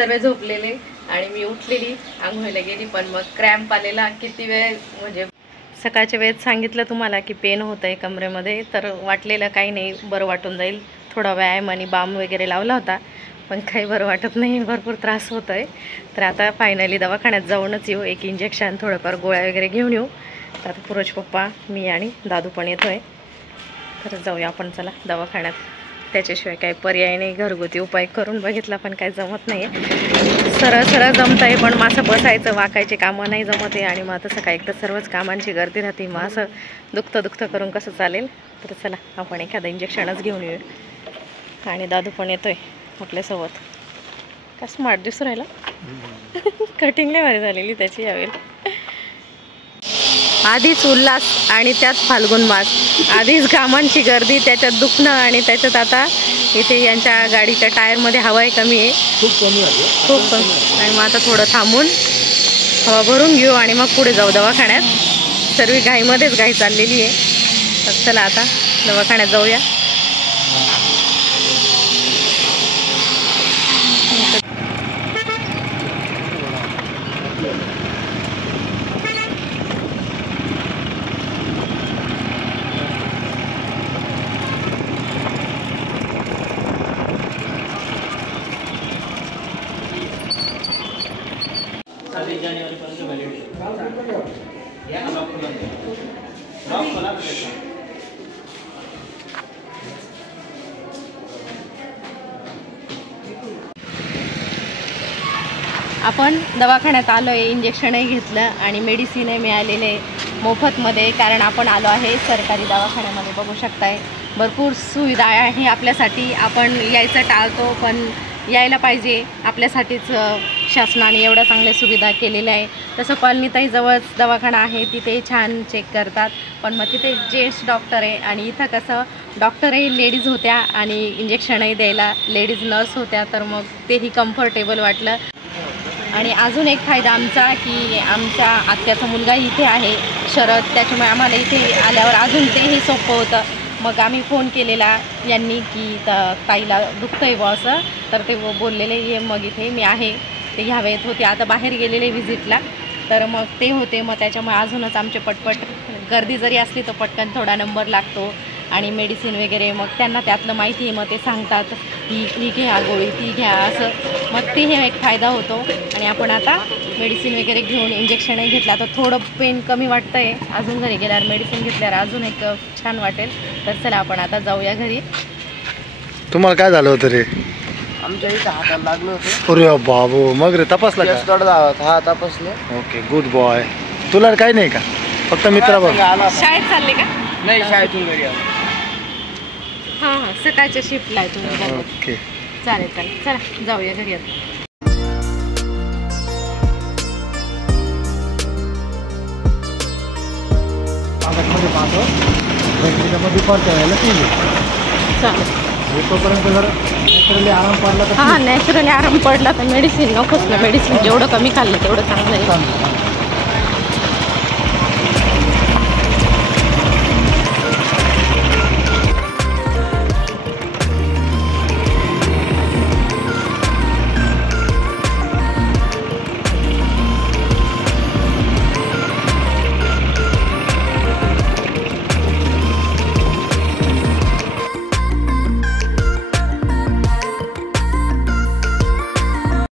सर्व झोपलेले आणि मी उठलेली, आंघोळीला गेली, पण मग क्रॅम्प आलेला. किती वेळ म्हणजे सकाळच्या वेळेत सांगितलं तुम्हाला की पेन होत आहे कमरेमध्ये, तर वाटलेलं काही नाही, बरं वाटून जाईल. थोडा व्यायाम आणि बाम वगैरे लावला होता, पण काही बरं वाटत नाही, भरपूर त्रास होत आहे. तर आता फायनली दवाखान्यात जाऊनच येऊ, एक इंजेक्शन, थोडंफार गोळ्या वगैरे घेऊन येऊ. तर आता पुरोज पप्पा, मी आणि दादू पण येतो आहे. तर जाऊया आपण, चला दवाखान्यात. त्याच्याशिवाय काही पर्याय नाही, घरगुती उपाय करून बघितला पण काही जमत नाही. सरळ सरळ जमत आहे, पण मग असं बसायचं वाकायचे कामं नाही जमत आहे. आणि मग आता सकाळी एक तर सर्वच कामांची गर्दी राहते, मग असं दुखतं करून कसं चालेल. तर चला आपण एखादं इंजेक्शनच घेऊन येऊ. आणि दादू पण येतोय आपल्यासोबत. का स्मार्ट दिसू राहिला. कटिंग लय भारी झालेली त्याची यावेळी. आधीच उल्हास आणि त्यात फाल्गुन मास, आधीच कामांची गर्दी, त्याच्यात दुखणं, आणि त्याच्यात आता इथे यांच्या गाडीच्या टायरमध्ये हवा कमी आहे, खूप कमी. आणि मग आता थोडं थांबून हवा भरून घेऊ आणि मग पुढे जाऊ दवाखान्यात. सर्व घाईमध्येच घाई चाललेली आहे. तर चला आता दवाखान्यात जाऊया. आपण दवाखान्यात आलो आहे, इंजेक्शनही घेतलं आणि मेडिसिनही मिळालेले मोफतमध्ये, कारण आपण आलो आहे सरकारी दवाखान्यामध्ये. बघू शकताय भरपूर सुविधा आहे आपल्यासाठी. आपण यायचं टाळतो, पण यायला पाहिजे. आपल्यासाठीच शासनाने एवढ्या चांगल्या सुविधा केलेल्या आहे. तसं कॉलनीतही जवळच दवाखाना आहे, तिथे छान चेक करतात, पण मग तिथे जेंट्स डॉक्टर आहे. आणि इथं कसं डॉक्टरही लेडीज होत्या आणि इंजेक्शनही द्यायला लेडीज नर्स होत्या, तर मग तेही कम्फर्टेबल वाटलं. आणि अजून एक फायदा आमचा की आमच्या आत्याचा मुलगा इथे आहे शरद, त्याच्यामुळे आम्हाला इथे आल्यावर अजून तेही सोपं होतं. मग आम्ही फोन केलेला यांनी की ताईला दुखतं आहे बुवा असं, तर ते बोललेले ये मग इथे मी आहे. ते ह्या वेळेत होते, आता बाहेर गेलेले व्हिजिटला, तर मग ते होते. मग त्याच्यामुळे अजूनच आमचे पटपट, गर्दी जरी असली तर पटकन थोडा नंबर लागतो. आणि मेडिसिन वगैरे मग त्यांना त्यातलं माहिती आहे, मग ते सांगतात ही घ्या गोळी, ती घ्या, असं. मग ते हे एक फायदा होतो. आणि आपण आता मेडिसिन वगैरे घेऊन इंजेक्शनही घेतलं, तर थोडं पेन कमी वाटतं आहे. अजून घरी गेल्यावर मेडिसिन घेतल्यावर अजून एक छान वाटेल. तर चला आपण आता जाऊया घरी. तुम्हाला काय झालं होतं रे? आमच्या इथं हाताला लागलं होतं. अरे बाबू, मग रे तपासला का? हा तपासलं. Okay, good boy. तुला काही नाही का? फक्त मित्राबरोबर शाळेत चालले का? नाही, शाळेतून घरी आलो. हां हां, सकाळच्या शिफ्टला आहे तुम्ही. ओके, चालेल चालेल, चला जाऊया घरी आता. दुपारच्या वेळेला केली चालेल. तोपर्यंत जर नॅचरली आराम पडला तर हां, नॅचरली आराम पडला तर मेडिसिन नकोच ना. मेडिसिन जेवढं कमी खाल्लं तेवढं चांगलं आहे.